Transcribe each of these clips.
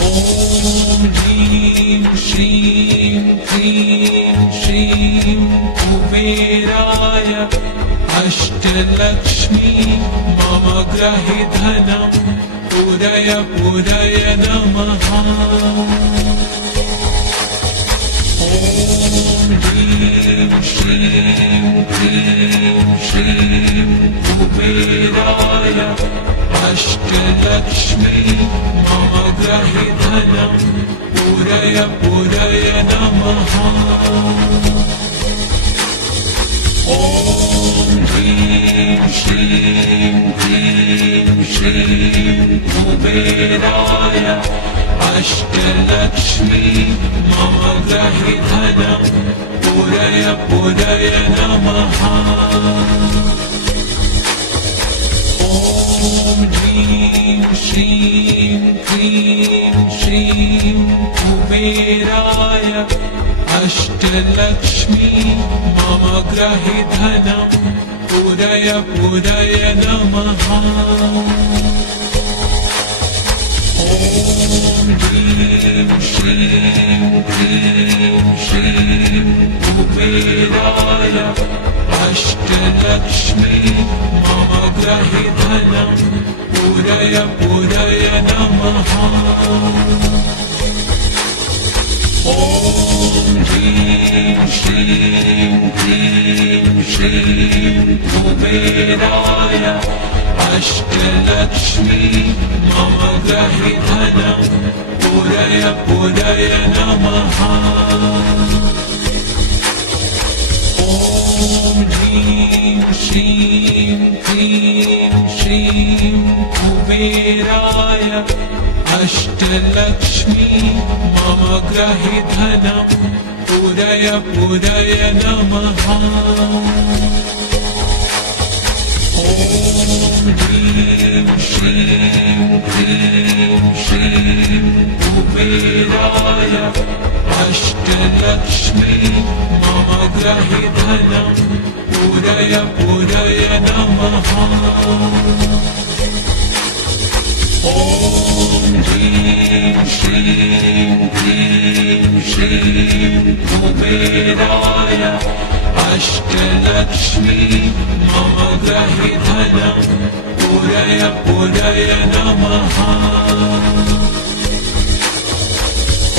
ॐ ह्रीं श्रीं क्लीं श्रीं कुबेराय अष्टलक्ष्मी मम गृहे धनं पूरय पूरय नमः। ॐ ह्रीं श्रीं क्लीं श्रीं कुबेराय अष्टलक्ष्मी मम गृहे धनं पूरय पूरय नमः। ॐ ह्रीं श्रीं क्लीं श्रीं कुबेराय अष्टलक्ष्मी मम गृहे धनं पूरय पूरय नमः। ॐ ह्रीं श्रीं क्लीं श्रीं कुबेराय अष्टलक्ष्मी मम गृहे धनं पूरय पूरय नमः। ॐ ह्रीं श्रीं क्लीं श्रीं कुबेराय अष्टलक्ष्मी मम गृहे धनं पूरय पूरय नमः। ॐ ह्रीं श्रीं क्लीं श्रीं कुबेराय अष्टलक्ष्मी मम गृहे धनं पूरय पूरय नमः। ॐ ह्रीं श्रीं क्लीं श्रीं कुबेराय अष्टलक्ष्मी मम गृहे धनं पूरय पूरय नमः। ॐ ह्रीं श्रीं क्लीं श्रीं कुबेराय अष्टलक्ष्मी मम गृहे धनं पूरय पूरय नमः। ॐ ह्रीं श्रीं क्लीं श्रीं कुबेराय अष्टलक्ष्मी मम गृहे धनं पूरय पूरय नमः।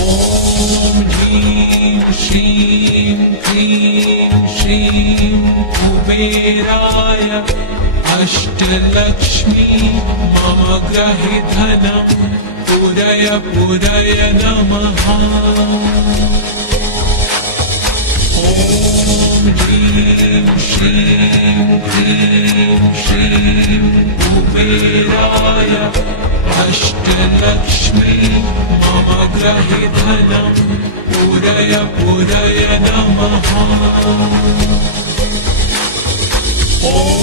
ॐ ह्रीं श्रीं क्लीं श्रीं कुबेराय अष्टलक्ष्मी मम गृहे धनं पूरय पूरय नमः। ॐ ह्रीं श्रीं क्लीं श्रीं कुबेराय अष्टलक्ष्मी मम गृहे धनं पूरय पूरय नमः।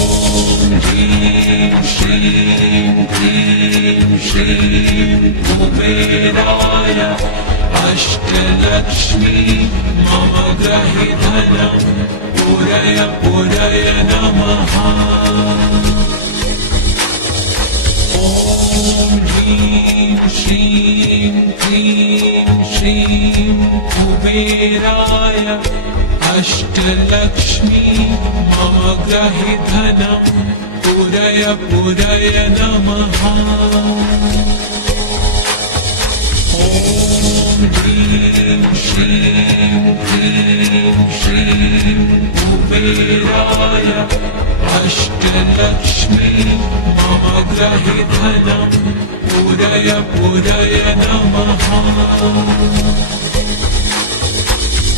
ॐ ह्रीं श्रीं क्लीं श्रीं कुबेराय अष्टलक्ष्मी मम गृहे धनं पूरय पूरय नमः। ॐ ह्रीं श्रीं क्लीं श्रीं कुबेराय अष्टलक्ष्मी मम गृहे धनं पूरय पूरय नमः। ॐ ह्रीं श्रीं क्लीं श्रीं कुबेराय अष्टलक्ष्मी मम गृहे धनं पूरय पूरय नमः।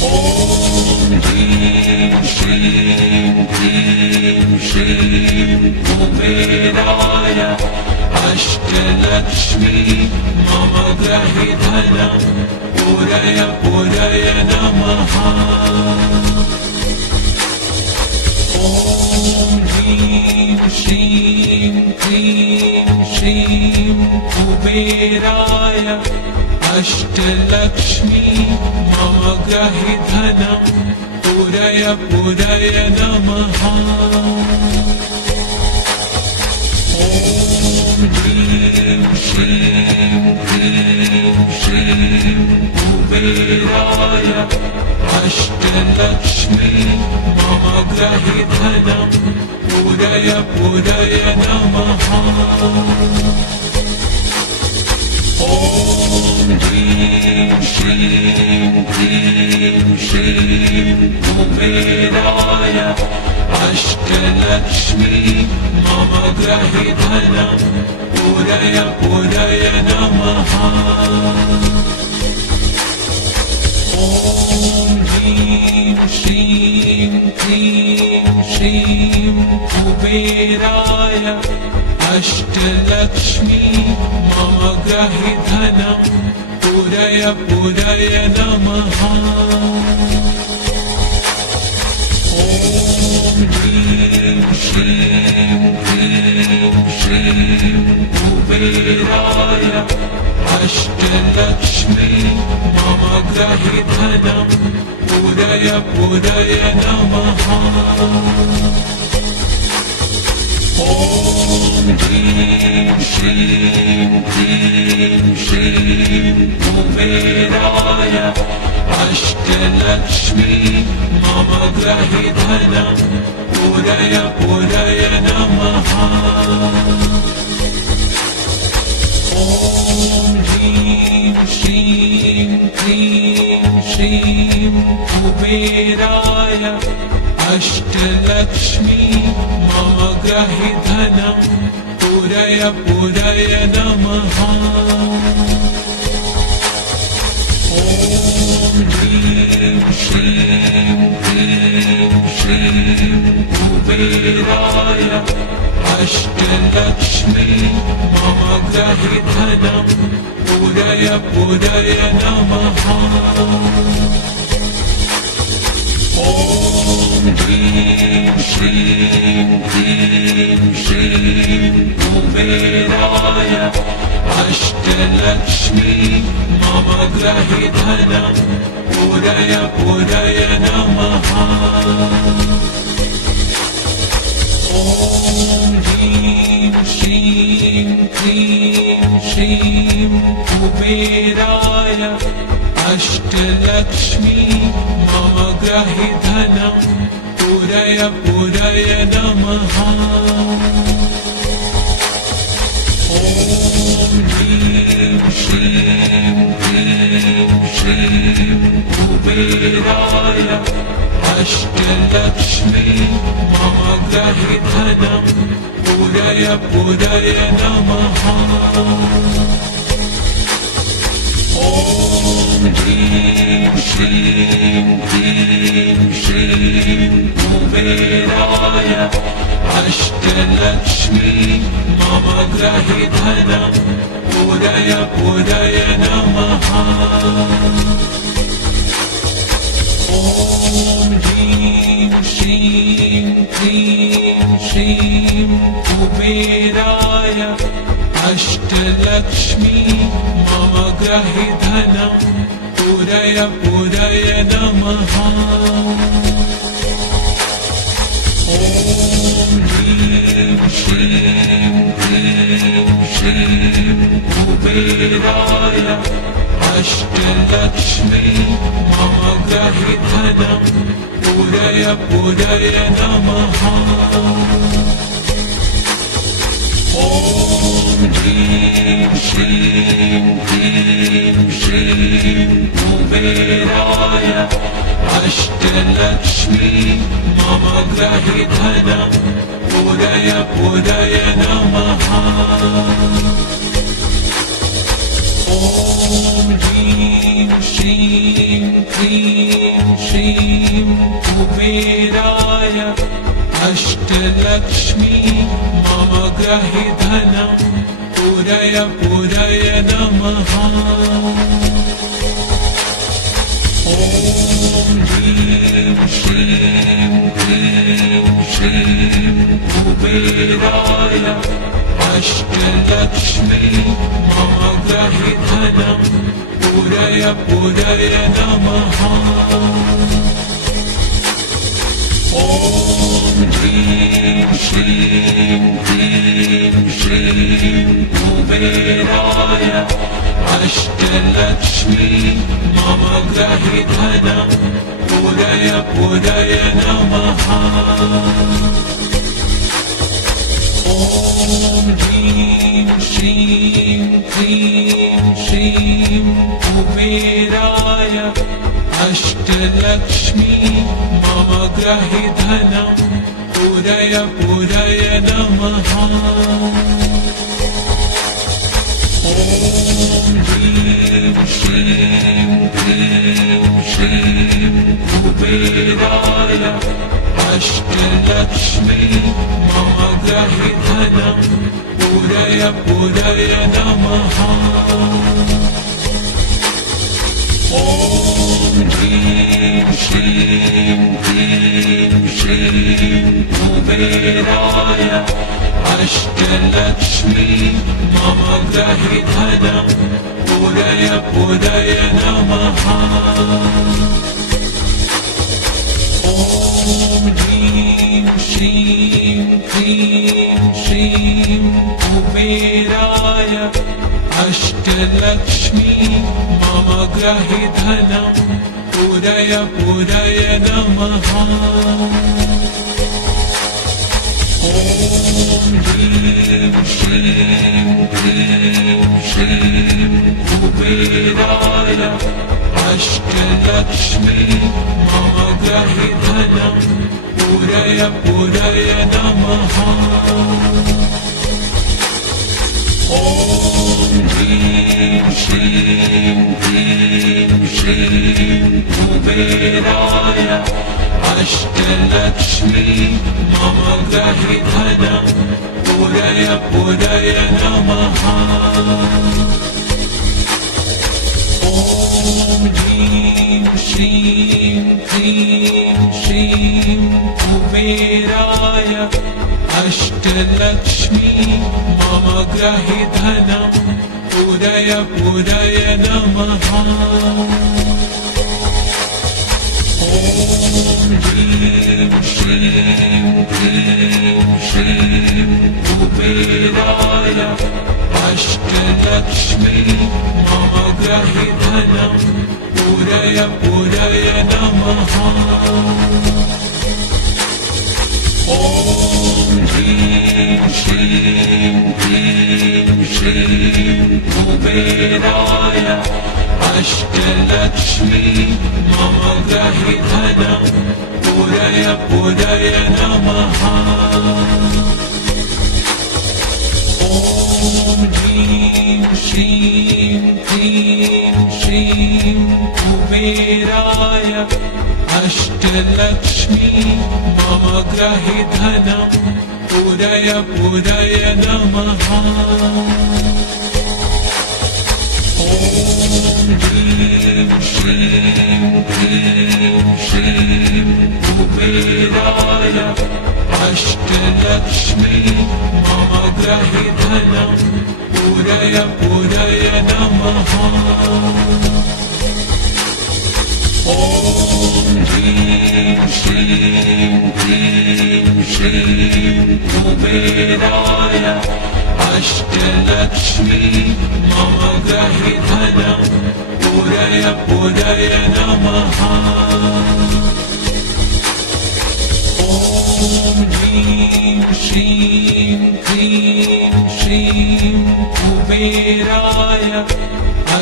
ॐ ह्रीं श्रीं क्लीं श्रीं कुबेराय अष्टलक्ष्मी मम गृहे धनं पूरय पूरय नमः। ॐ ह्रीं श्रीं क्लीं श्रीं कुबेराय अष्टलक्ष्मी मम गृहे धनं पूरय पूरय नमः। ॐ ह्रीं श्रीं क्लीं कुबेराय अष्टलक्ष्मी मम ग्रहि धनं पूरय पूरय नमः। ॐ ह्रीं श्रीं क्लीं श्रीं कुबेराय अष्टलक्ष्मी मम ग्रहि धनं पूरय पूरय नमः। ॐ ह्रीं श्रीं क्लीं श्रीं कुबेराय अष्टलक्ष्मी मम ग्रहि धनं पूरय पूरय नमः। ॐ ह्रीं श्रीं क्लीं श्रीं कुबेराय अष्टलक्ष्मी मम ग्रहि धनं पूरय पूरय नमः। ॐ ह्रीं श्रीं क्लीं श्रीं कुबेराय अष्टलक्ष्मी मम ग्रहि धनं पूरय पूरय नमः। ॐ ह्रीं श्रीं क्लीं श्रीं कुबेराय अष्टलक्ष्मी मम ग्रहि धनं पूरय पूरय नमः। ॐ ह्रीं श्रीं क्लीं श्रीं कुबेराय अष्टलक्ष्मी मम ग्रहि धनं पूरय पूरय नमः। ॐ ह्रीं श्रीं क्लीं श्रीं कुबेराय अष्टलक्ष्मी मम ग्रहि धनं पूरय पूरय नमः। ॐ ह्रीं श्रीं क्लीं श्रीं कुबेराय अष्टलक्ष्मी मम ग्रहि धनं पूरय पूरय नमः। ॐ ह्रीं श्रीं क्लीं श्रीं कुबेराय अष्टलक्ष्मी मम ग्रहि धनं पूरय पूरय नमः। ॐ ह्रीं श्रीं क्लीं श्रीं कुबेराय अष्टलक्ष्मी मम ग्रहि धनं पूरय पूरय नमः। ॐ ह्रीं श्रीं क्लीं श्रीं कुबेराय अष्टलक्ष्मी मम ग्रहि धनं पूरय पूरय नमः। ॐ ह्रीं श्रीं क्लीं श्रीं कुबेराय अष्टलक्ष्मी मम ग्रहि धनं पूरय पूरय नमः। ॐ ह्रीं श्रीं क्लीं श्रीं कुबेराय अष्टलक्ष्मी मम ग्रहि धनं पूरय पूरय नमः। ॐ ह्रीं श्रीं क्लीं श्रीं कुबेराय अष्टलक्ष्मी मम ग्रहि धनं पूरय पूरय नमः। ॐ ह्रीं श्रीं क्लीं श्रीं कुबेराय अष्टलक्ष्मी मम ग्रहि धनं पूरय पूरय नमः। ॐ ह्रीं श्रीं क्लीं श्रीं कुबेराय अष्ट अष्टलक्ष्मी मम ग्रहि धनं पूरय पूरय नमः। ॐ ह्रीं श्रीं क्लीं श्रीं कुबेराय अष्टलक्ष्मी मम ग्रहि धनं पूरय पूरय नमः। ॐ ह्रीं श्रीं क्लीं श्रीं कुबेराय अष्टलक्ष्मी मम ग्रहि धनं पूरय पूरय नमः। ॐ ह्रीं श्रीं क्लीं श्रीं कुबेराय अष्टलक्ष्मी मम ग्रहि धनं पूरय पूरय नमः। ॐ ह्रीं श्रीं क्लीं श्रीं कुबेराय अष्टलक्ष्मी मम ग्रहि धनं पूरय पूरय नमः। ॐ ह्रीं श्रीं क्लीं श्रीं कुबेराय अष्टलक्ष्मी मम ग्रहि धनं पूरय पूरय नमः। ॐ ह्रीं श्रीं क्लीं श्रीं कुबेराय अष्टलक्ष्मी मम ग्रहि धनं पूरय पूरय नमः। ॐ ह्रीं श्रीं क्लीं श्रीं कुबेराय अष्टलक्ष्मी मम ग्रहि धनं पूरय पूरय नमः। ॐ ह्रीं श्रीं क्लीं श्रीं कुबेराय अष्टलक्ष्मी मम ग्रहि धनं पूरय पूरय नमः। ॐ ह्रीं श्रीं क्लीं श्रीं कुबेराय अष्टलक्ष्मी मम ग्रहि धनं पूरय पूरय नमः। ॐ ह्रीं श्रीं क्लीं श्रीं कुबेराय अष्टलक्ष्मी मम ग्रहि धनं पूरय पूरय नमः। ॐ ह्रीं श्रीं क्लीं श्रीं कुबेराय अष्टलक्ष्मी मम ग्रहि धनं पूरय पूरय नमः। ॐ ह्रीं श्रीं क्लीं श्रीं कुबेराय अष्टलक्ष्मी मम ग्रहि धनं पूरय पूरय नमः। ॐ ह्रीं श्रीं क्लीं श्रीं कुबेराय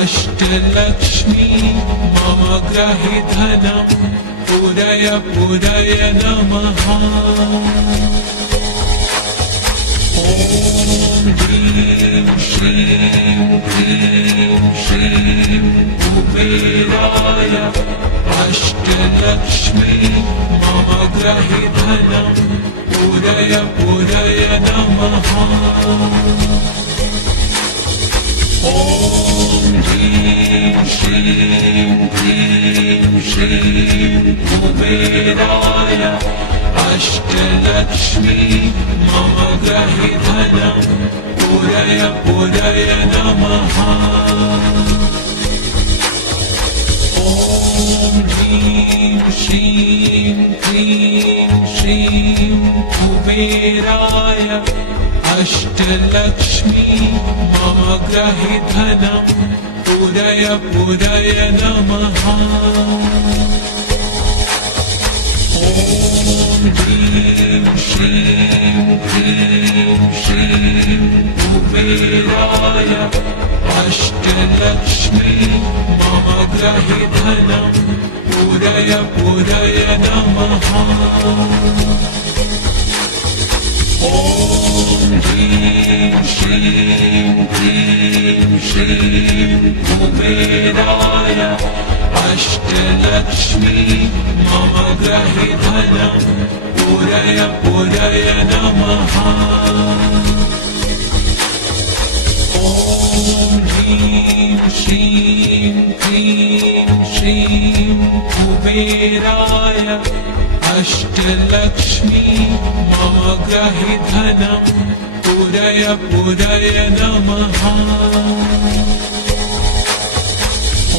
अष्टलक्ष्मी मम ग्रहि धनं पूरय पूरय नमः। ॐ ह्रीं श्रीं क्लीं श्रीं कुबेराय अष्टलक्ष्मी मम ग्रहि धनं पूरय पूरय नमः। ॐ ह्रीं श्रीं क्लीं श्रीं कुबेराय अष्टलक्ष्मी मम ग्रहि धनं पूरय पूरय नमः। ॐ ह्रीं श्रीं क्लीं श्रीं कुबेराय अष्टलक्ष्मी मम ग्रहि धनं पुरय पुरय नमः। ॐ ह्रीं श्रीं क्लीं श्रीं कुबेराय अष्टलक्ष्मी मम ग्रहिधनं पुरय पुरय नमः। ॐ ह्रीं श्रीं क्लीं श्रीं कुबेराय अष्टलक्ष्मी मम ग्रहिधनं पुरय पुरय नमः। ॐ ह्रीं श्रीं क्लीं श्रीं कुबेराय अष्टलक्ष्मी मम ग्रहिधनं पुरय पुरय नमः।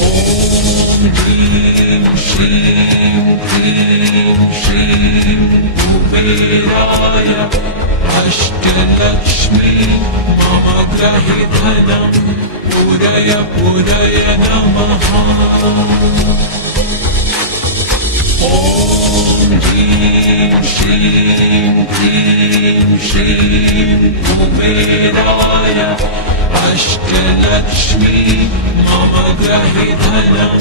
ॐ ह्रीं श्रीं क्लीं श्रीं कुबेराय अष्टलक्ष्मी मम ग्रहिधनं पुरय पुरय नमः। ॐ ह्रीं श्रीं क्लीं श्रीं कुबेराय अष्टलक्ष्मी मम ग्रहिधनं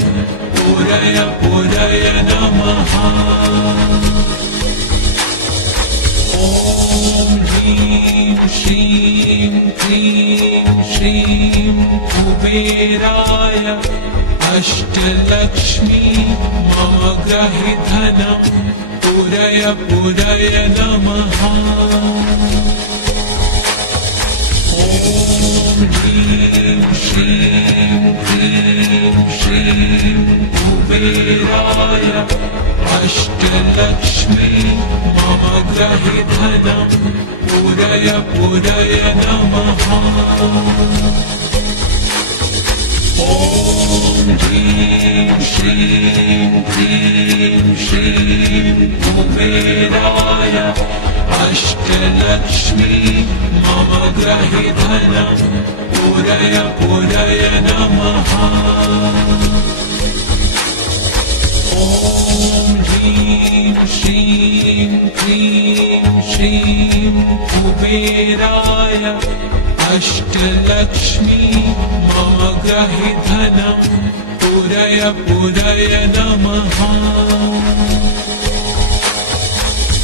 पुरय पुरय नमः। ॐ ह्रीं श्रीं क्लीं श्रीं कुबेराय अष्टलक्ष्मी मम ग्रहिधनं पुरय पुरय नमः। ॐ ह्रीं श्रीं क्लीं श्रीं कुबेराय अष्टलक्ष्मी मम ग्रहिधनं पुरय पुरय नमः। ॐ ह्रीं श्रीं क्लीं श्रीं कुबेराय अष्टलक्ष्मी मम ग्रहिधनं पुरय पुरय नमः। ॐ ह्रीं श्रीं क्लीं श्रीं कुबेराय अष्टलक्ष्मी मम ग्रहिधनं पुरय पुरय नमः।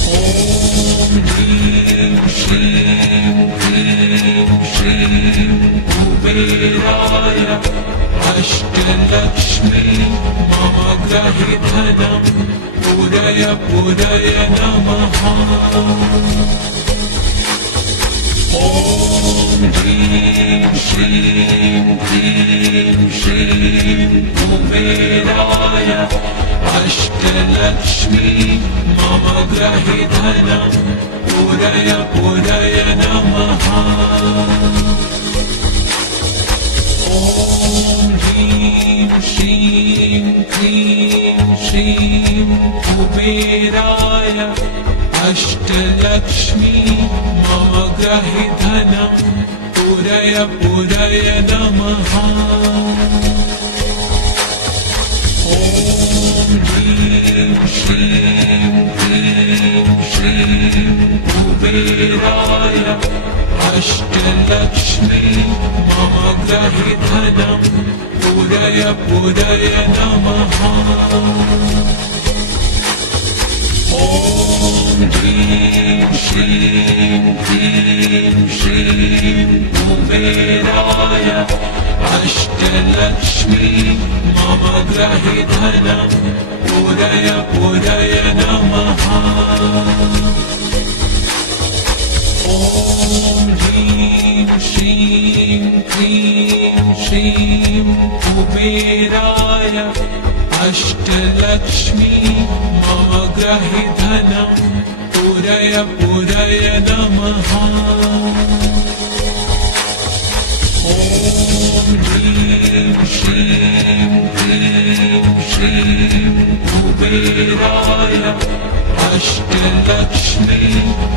ॐ ह्रीं श्रीं क्लीं श्रीं कुबेराय अष्टलक्ष्मी मम ग्रहिधनं पुरय पुरय नमः। ॐ ह्रीं श्रीं क्लीं श्रीं कुबेराय अष्टलक्ष्मी मम ग्रहिधनं पुरय पुरय नमः। ॐ ह्रीं श्रीं क्लीं श्रीं कुबेराय अष्टलक्ष्मी मम ग्रहिधनं पुरय पुरय नमः। ॐ ह्रीं श्रीं क्लीं श्रीं कुबेराय अष्टलक्ष्मी मम ग्रहिधनं पुरय पुरय नमः। ॐ ह्रीं श्रीं क्लीं श्रीं कुबेराय अष्टलक्ष्मी मम ग्रहिधनं पुरय पुरय नमः। ॐ ह्रीं श्रीं क्लीं श्रीं कुबेराय अष्टलक्ष्मी मम ग्रहिधनं पुरय पुरय नमः। ॐ ह्रीं श्रीं क्लीं श्रीं कुबेराय अष्टलक्ष्मी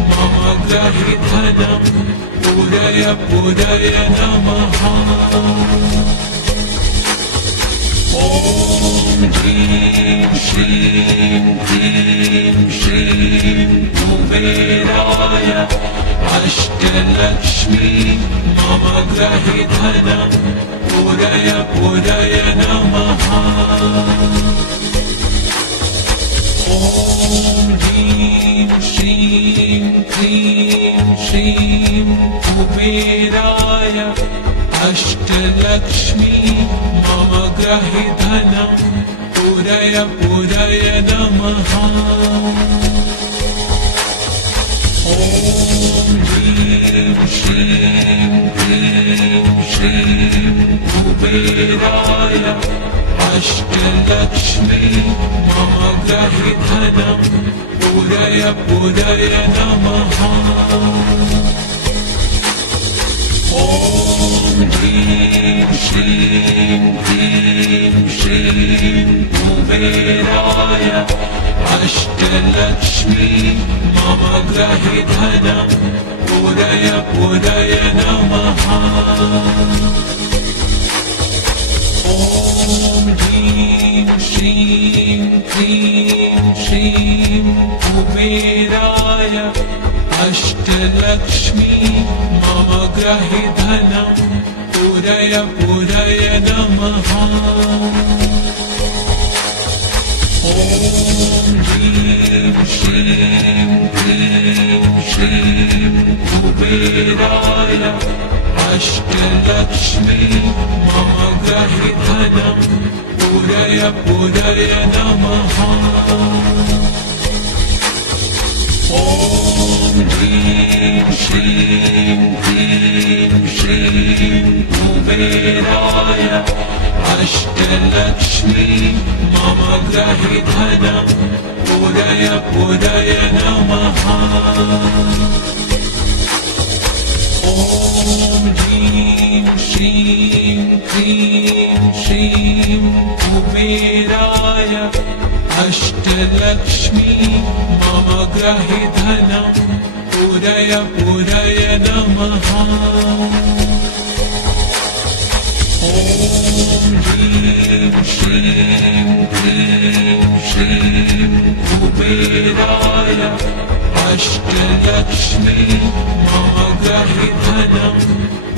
मम ग्रहिधनं पुरय पुरय नमः। ॐ ह्रीं श्रीं क्लीं श्रीं कुबेराय अष्टलक्ष्मी मम गृहे धनं पूरय पूरय नमः। ॐ ह्रीं श्रीं क्लीं श्रीं कुबेराय अष्टलक्ष्मी मम गृहे धनं पूरय पूरय नमः। ॐ ह्रीं श्रीं क्लीं श्रीं कुबेराय अष्टलक्ष्मी मम गृहे धनं पूरय पूरय नमः। ॐ ह्रीं श्रीं क्लीं श्रीं कुबेराय अष्टलक्ष्मी मम गृहे धनं पूरय पूरय नमः। ॐ ह्रीं श्रीं क्लीं श्रीं कुबेराय अष्टलक्ष्मी मम गृहे धनं पूरय पूरय नमः। ॐ ह्रीं श्रीं क्लीं श्रीं कुबेराय अष्टलक्ष्मी मम गृहे धनं पूरय पूरय नमः। ॐ ह्रीं श्रीं क्लीं श्रीं कुबेराय अष्टलक्ष्मी मम गृहे धनं पूरय पूरय नमः। ॐ ह्रीं श्रीं क्लीं श्रीं कुबेराय अष्टलक्ष्मी मम गृहे धनं पूरय पूरय नमः। ॐ ह्रीं श्रीं क्लीं श्रीं कुबेराय अष्टलक्ष्मी मम गृहे धनं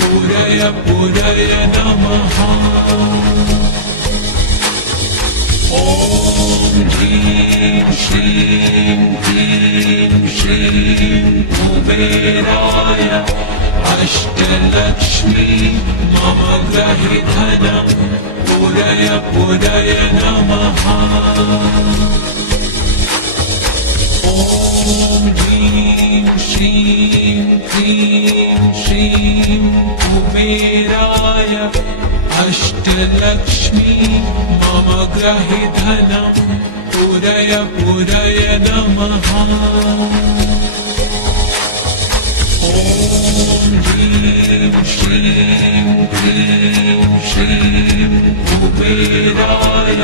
पूरय पूरय नमः। ॐ ह्रीं श्रीं क्लीं श्रीं कुबेराय अष्टलक्ष्मी मम गृहे धनं पूरय पूरय नमः। ॐ ह्रीं श्रीं क्लीं श्रीं कुबेराय अष्टलक्ष्मी मम गृहे धनं पूरय पूरय नमः। ॐ ह्रीं श्रीं क्लीं श्रीं कुबेराय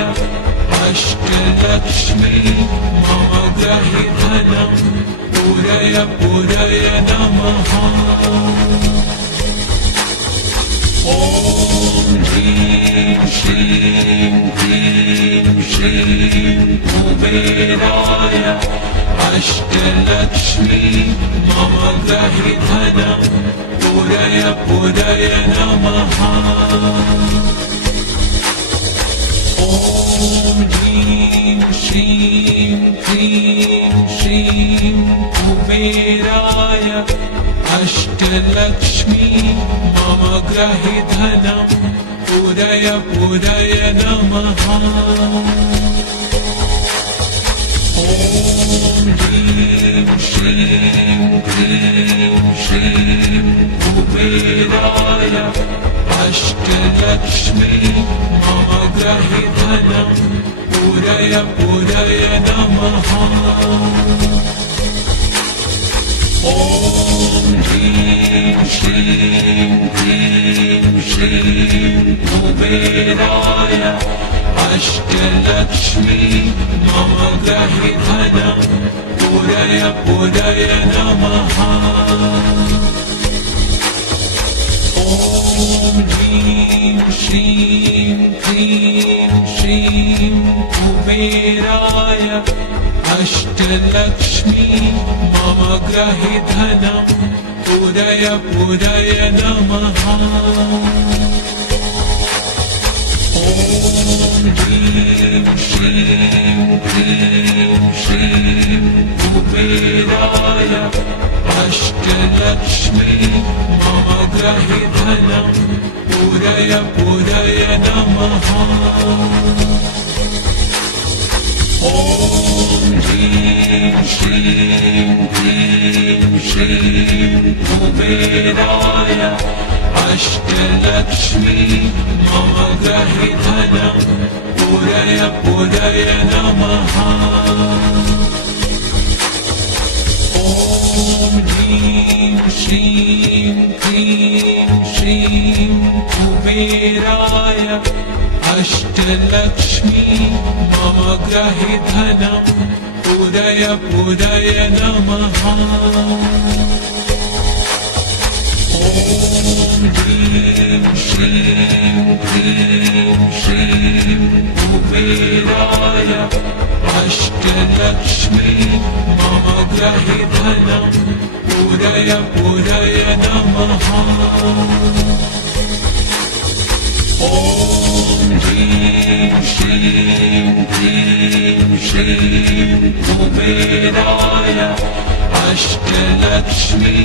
अष्टलक्ष्मी मम गृहे धनं पूरय पूरय नमः। ॐ ह्रीं श्रीं क्लीं श्रीं कुबेराय अष्टलक्ष्मी मम गृहे धनं पूरय पूरय नमः। ॐ ह्रीं श्रीं क्लीं श्रीं कुबेराय अष्टलक्ष्मी मम गृहे धनं पूरय पूरय नमः। ॐ ह्रीं श्रीं क्लीं श्रीं कुबेराय अष्टलक्ष्मी मम गृहे धनं पूरय पूरय नमः। ॐ ह्रीं श्रीं क्लीं श्रीं कुबेराय अष्टलक्ष्मी मम गृहे धनं पूरय पूरय नमः। ॐ ह्रीं श्रीं क्लीं श्रीं कुबेराय अष्टलक्ष्मी मम ग्रहे धनं पूरय पूरय नमः। ॐ ह्रीं श्रीं क्लीं श्रीं कुबेराय अष्टलक्ष्मी मम ग्रहे धनं पूरय पूरय नमः। ॐ ह्रीं श्रीं क्लीं श्रीं कुबेराय अष्टलक्ष्मी मम ग्रहे धनं पूरय पूरय नमः। ॐ ह्रीं श्रीं क्लीं श्रीं कुबेराय अष्टलक्ष्मी मम ग्रहे धनं पूरय पूरय नमः। ॐ ह्रीं श्रीं क्लीं श्रीं कुबेराय अष्टलक्ष्मी मम ग्रहे धनं पूरय पूरय नमः। ॐ ह्रीं श्रीं क्लीं श्रीं कुबेराय अष्टलक्ष्मी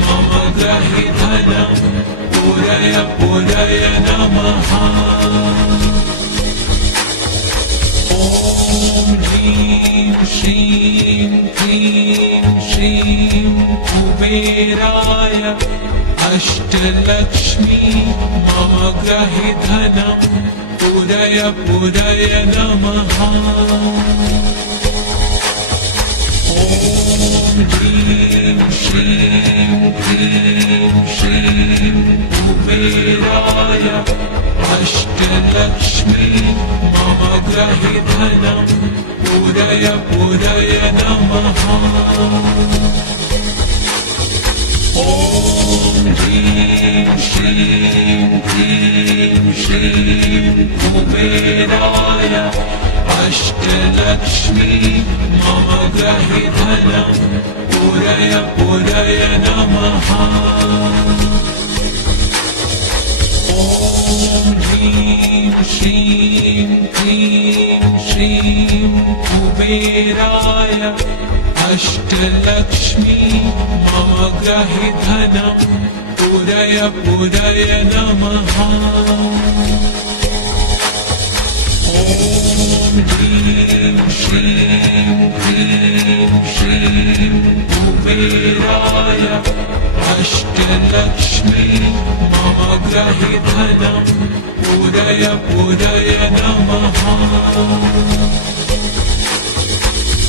मम ग्रहे धनं पूरय पूरय नमः। ॐ ह्रीं श्रीं क्लीं श्रीं कुबेराय अष्टलक्ष्मी मम ग्रहे धनं पूरय पूरय नमः। ॐ ह्रीं श्रीं क्लीं श्रीं कुबेराय अष्टलक्ष्मी मम ग्रहे धनं पूरय पूरय नमः। ॐ ह्रीं श्रीं क्लीं श्रीं कुबेराय अष्टलक्ष्मी मम ग्रहे धनं पूरय पूरय नमः। ॐ ह्रीं श्रीं क्लीं श्रीं कुबेराय अष्टलक्ष्मी मम ग्रहे धनं पूरय पूरय नमः। ॐ ह्रीं श्रीं क्लीं श्रीं कुबेराय अष्टलक्ष्मी मम ग्रहे धनं पूरय पूरय नमः।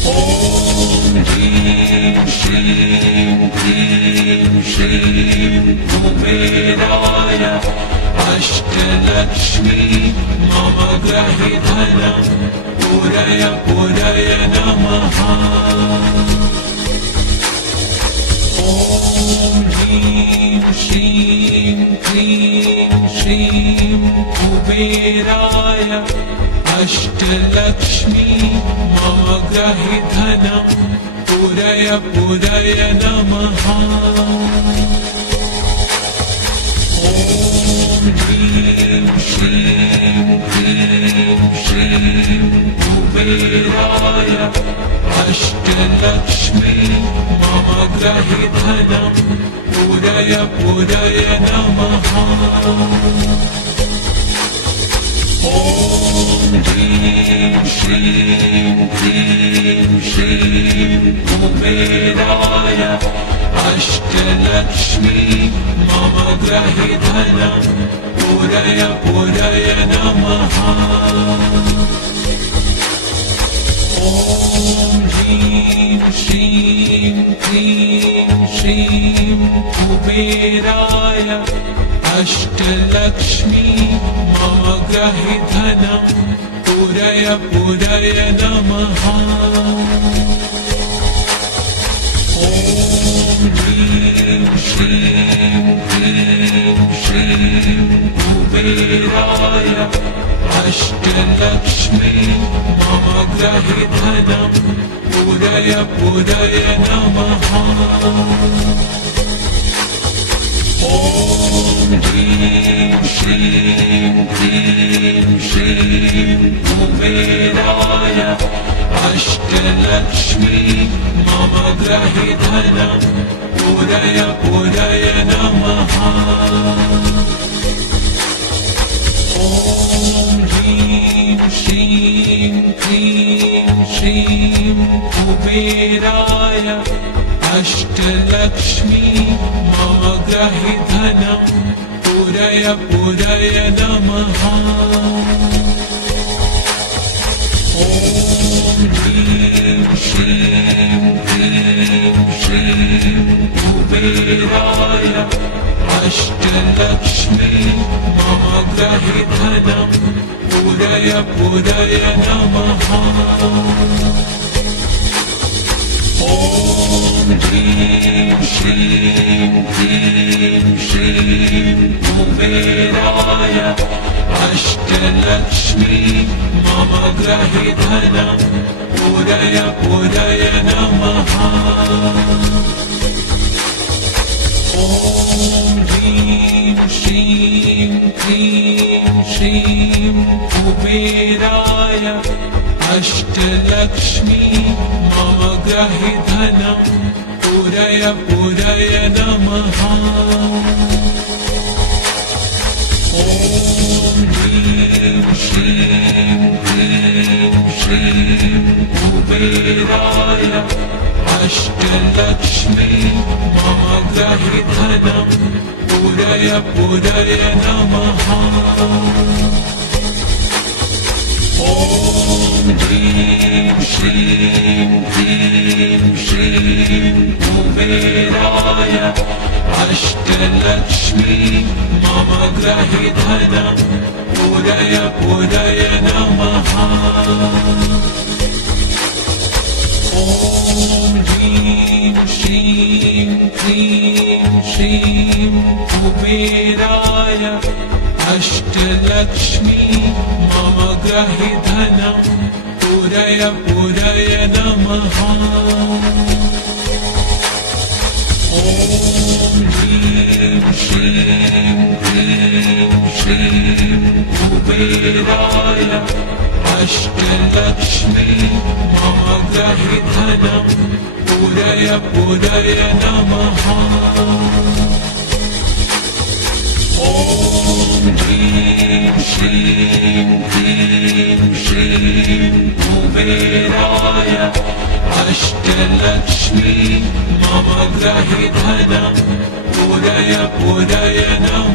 ॐ ह्रीं श्रीं क्लीं श्रीं कुबेराय अष्टलक्ष्मी मम ग्रहे धनं पूरय पूरय नमः। ॐ ह्रीं श्रीं क्लीं श्रीं कुबेराय अष्टलक्ष्मी मम ग्रहे धनं पूरय पूरय नमः। ॐ ह्रीं श्रीं क्लीं श्रीं कुबेराय अष्टलक्ष्मी मम ग्रहे धनं पूरय पूरय नमः। ॐ ह्रीं श्रीं क्लीं श्रीं कुबेराय अष्टलक्ष्मी मम ग्रहे धनं पूरय पूरय नमः। ॐ ह्रीं श्रीं क्लीं श्रीं कुबेराय अष्टलक्ष्मी मम ग्रहे धनं पूरय पूरय नमः। ॐ ह्रीं श्रीं क्लीं श्रीं कुबेराय अष्टलक्ष्मी मम ग्रहि धनं पूरय पूरय नमः ॐ ह्रीं श्रीं क्लीं श्रीं कुबेराय अष्टलक्ष्मी मम ग्रहि धनं पूरय पूरय नमः ॐ ह्रीं श्रीं क्लीं श्रीं कुबेराय अष्टलक्ष्मी मम ग्रहि धनं पूरय पूरय नमः ॐ ह्रीं श्रीं क्लीं श्रीं कुबेराय अष्टलक्ष्मी मम ग्रहि धनं पूरय पूरय नमः ॐ ह्रीं श्रीं क्लीं श्रीं कुबेराय अष्टलक्ष्मी मम ग्रहि धनं पूरय पूरय नमः ॐ ह्रीं श्रीं क्लीं श्रीं कुबेराय अष्टलक्ष्मी मम ग्रहि धनं पूरय पूरय नमः ॐ ह्रीं श्रीं क्लीं श्रीं कुबेराय अष्टलक्ष्मी मम ग्रहि धनं पूरय पूरय नमः ॐ ह्रीं श्रीं क्लीं श्रीं कुबेराय अष्टलक्ष्मी मम ग्रहि धनं पूरय पूरय नमः ॐ ह्रीं श्रीं क्लीं श्रीं कुबेराय अष्टलक्ष्मी मम ग्रहि धनं पूरय पूरय नमः ॐ ह्रीं श्रीं क्लीं श्रीं कुबेराय अष्टलक्ष्मी मम ग्रहि धनं पूरय पूरय नमः ॐ ह्रीं श्रीं क्लीं श्रीं कुबेराय अष्टलक्ष्मी मम ग्रहि धनं पूरय पूरय नमः